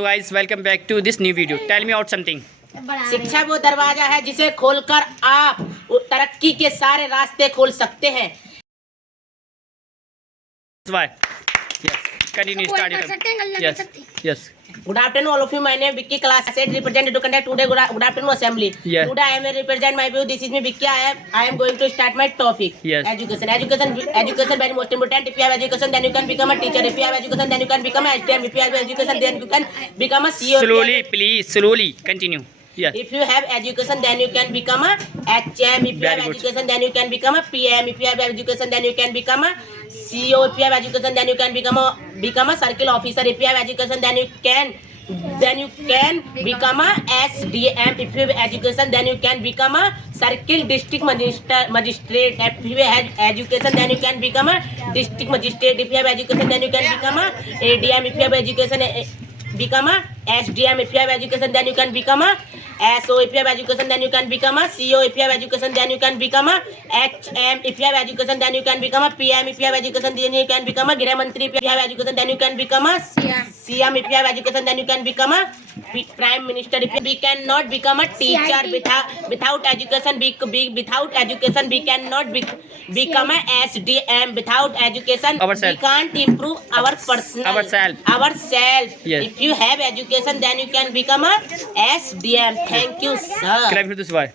guys, welcome back to this new video. Tell me out something. शिक्षा वो दरवाजा है जिसे खोलकर आप तरक्की के सारे रास्ते खोल सकते हैं। Why? Yes. Continue. Start it. Yes. Yes. Good afternoon, all of you. My name is Vicky. Class 8 represented to conduct today. Good afternoon, assembly. Yes. Today I am represent my view. This is me, Vicky. I am going to start my topic. Yes. Education very most important. If you have education, then you can become a teacher. If you have education, then you can become a STM. If you have education, then you can become a CEO. Slowly, please. Slowly. Continue. Yes. If you have education, then you can become a HM. If you Very have good. education, then you can become a PM. If you have education, then you can become a CEO. If you have education, then you can become a circle officer. If you have education, then you can become a SDM. If you have education, then you can become a circle district magistrate. If you have education, then you can become a district magistrate. If you have education, then you can become a ADM. If you have education, become a SDM. If you have education, then you can become a SO. If you have education, then you can become a CO. If you have education, then you can become a HM. If you have education, then you can become a PM. If you have education, then you can become a Gृह मंत्री. If you have education, then you can become a CM. If you have education, then you can become a Prime Minister. If we cannot become a teacher without education, without education we cannot become a SDM. Without education, Ourself. we can't improve our personal ourself. Yes. If you have education, then you can become a SDM. Thank you, sir. Clap for this. Why?